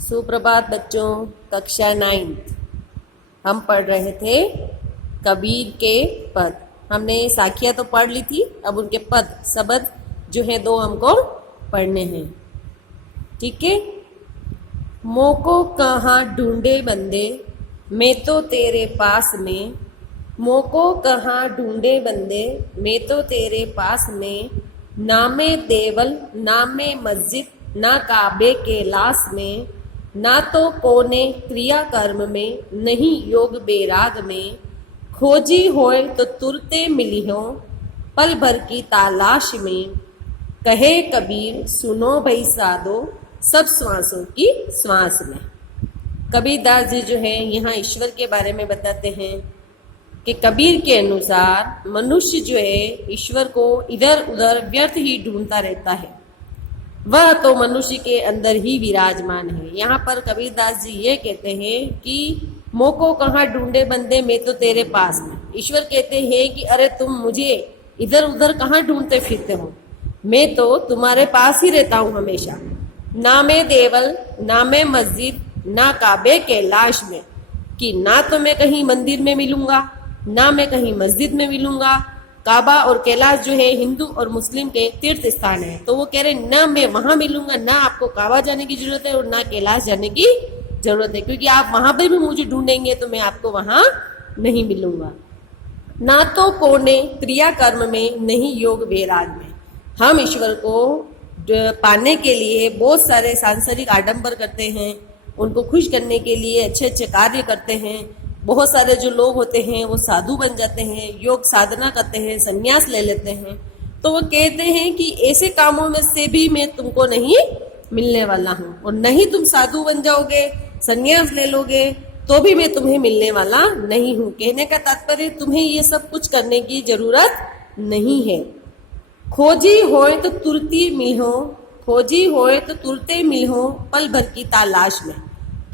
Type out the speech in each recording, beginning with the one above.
सुप्रभात बच्चों। कक्षा 9 हम पढ़ रहे थे कबीर के पद। हमने साखियाँ तो पढ़ ली थी, अब उनके पद शब्द जो है 2 हमको पढ़ने हैं। ठीक है। मोको कहाँ ढूंढे बंदे, मैं तो तेरे पास में। मोको कहाँ ढूंढे बंदे, मैं तो तेरे पास में। नामे देवल नामे मस्जिद, ना काबे के लाश में। ना तो कोने क्रिया कर्म में, नहीं योग बेराग में। खोजी होए तो तुरते मिली हो, पल भर की तालाश में। कहे कबीर सुनो भई साधो, सब श्वासों की श्वास में। कबीरदास जी जो है यहाँ ईश्वर के बारे में बताते हैं कि कबीर के अनुसार मनुष्य जो है ईश्वर को इधर उधर व्यर्थ ही ढूंढता रहता है, वह तो मनुष्य के अंदर ही विराजमान है। यहाँ पर कबीरदास जी ये कहते हैं कि मोको कहाँ ढूंढे बंदे, मैं तो तेरे पास में। ईश्वर कहते हैं कि अरे तुम मुझे इधर उधर कहाँ ढूंढते फिरते हो, मैं तो तुम्हारे पास ही रहता हूँ हमेशा। ना मैं देवल ना मैं मस्जिद, ना काबे के लाश में, कि ना तो मैं कहीं मंदिर में मिलूंगा ना मैं कहीं मस्जिद में मिलूंगा। काबा और कैलाश जो है हिंदू और मुस्लिम के तीर्थ स्थान है, तो वो कह रहे ना मैं वहां मिलूंगा, ना आपको काबा जाने की जरूरत है और ना कैलाश जाने की जरूरत है, क्योंकि आप वहां पे भी मुझे ढूंढेंगे तो मैं आपको वहां नहीं मिलूंगा। ना तो कोने क्रिया कर्म में, नहीं योग वैराग में। हम ईश्वर को पाने के लिए बहुत सारे सांसारिक आडंबर करते हैं, उनको खुश करने के लिए अच्छे अच्छे कार्य करते हैं। बहुत सारे जो लोग होते हैं वो साधु बन जाते हैं, योग साधना करते हैं, संन्यास ले लेते हैं, तो वो कहते हैं कि ऐसे कामों में से भी मैं तुमको नहीं मिलने वाला हूँ, और नहीं तुम साधु बन जाओगे संन्यास ले लोगे तो भी मैं तुम्हें मिलने वाला नहीं हूँ। कहने का तात्पर्य तुम्हें ये सब कुछ करने की जरूरत नहीं है। खोजी होए तो तुरती मिलो, खोजी होए तो तुरते मिलो, पल भर की तालाश में,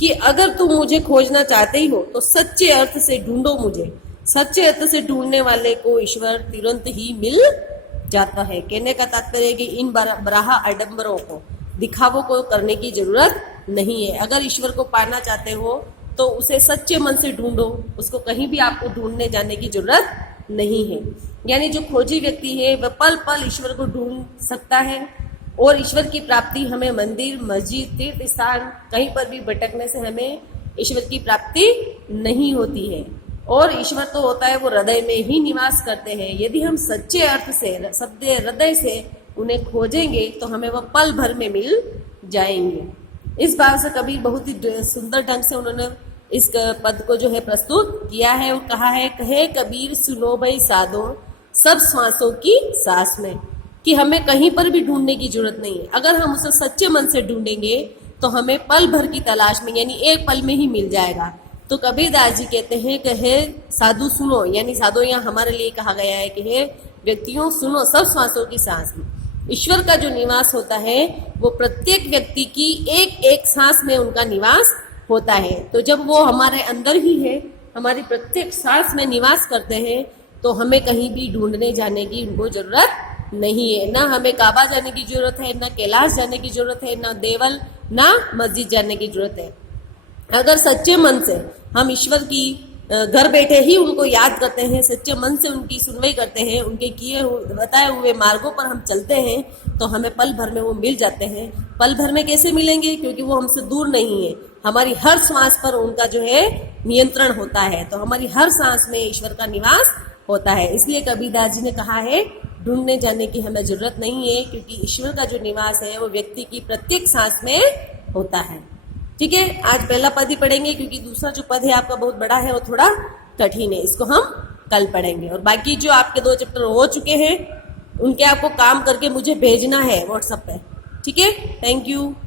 कि अगर तुम मुझे खोजना चाहते ही हो तो सच्चे अर्थ से ढूंढो मुझे। सच्चे अर्थ से ढूंढने वाले को ईश्वर तुरंत ही मिल जाता है। कहने का तात्पर्य है कि इन बराह आडंबरों को, दिखावों को करने की जरूरत नहीं है। अगर ईश्वर को पाना चाहते हो तो उसे सच्चे मन से ढूंढो, उसको कहीं भी आपको ढूंढने जाने की जरूरत नहीं है। यानी जो खोजी व्यक्ति है वह पल पल ईश्वर को ढूंढ सकता है, और ईश्वर की प्राप्ति हमें मंदिर मस्जिद तीर्थ स्थान कहीं पर भी भटकने से हमें ईश्वर की प्राप्ति नहीं होती है। और ईश्वर तो होता है वो हृदय में ही निवास करते हैं। यदि हम सच्चे अर्थ से सच्चे हृदय से उन्हें खोजेंगे तो हमें वह पल भर में मिल जाएंगे। इस भाव से कबीर बहुत ही सुंदर ढंग से उन्होंने इस पद को जो है प्रस्तुत किया है। वो कहा है, कहे कबीर सुनो भाई साधो, सब श्वासों की सांस में, कि हमें कहीं पर भी ढूंढने की जरूरत नहीं है। अगर हम उसे सच्चे मन से ढूंढेंगे तो हमें पल भर की तलाश में यानी एक पल में ही मिल जाएगा। तो कबीरदास जी कहते हैं कि हे साधु सुनो, यानी साधु यहाँ हमारे लिए कहा गया है कि हे व्यक्तियों सुनो, सब श्वासों की सांस में। ईश्वर का जो निवास होता है वो प्रत्येक व्यक्ति की एक एक सांस में उनका निवास होता है। तो जब वो हमारे अंदर ही है, हमारी प्रत्येक सांस में निवास करते हैं, तो हमें कहीं भी ढूंढने जाने की उनको जरूरत नहीं है। ना हमें काबा जाने की जरूरत है, ना कैलाश जाने की जरूरत है, ना देवल ना मस्जिद जाने की जरूरत है। अगर सच्चे मन से हम ईश्वर की घर बैठे ही उनको याद करते हैं, सच्चे मन से उनकी सुनवाई करते हैं, उनके किए बताए हुए मार्गों पर हम चलते हैं, तो हमें पल भर में वो मिल जाते हैं। पल भर में कैसे मिलेंगे? क्योंकि वो हमसे दूर नहीं है, हमारी हर सांस पर उनका जो है नियंत्रण होता है। तो हमारी हर सांस में ईश्वर का निवास होता है। इसलिए कबीरदास जी ने कहा है ढूंढने जाने की हमें जरूरत नहीं है, क्योंकि ईश्वर का जो निवास है वो व्यक्ति की प्रत्येक सांस में होता है। ठीक है, आज पहला पद ही पढ़ेंगे, क्योंकि दूसरा जो पद है आपका बहुत बड़ा है, वो थोड़ा कठिन है, इसको हम कल पढ़ेंगे। और बाकी जो आपके 2 चैप्टर हो चुके हैं उनके आपको काम करके मुझे भेजना है व्हाट्सएप पे। ठीक है, थैंक यू।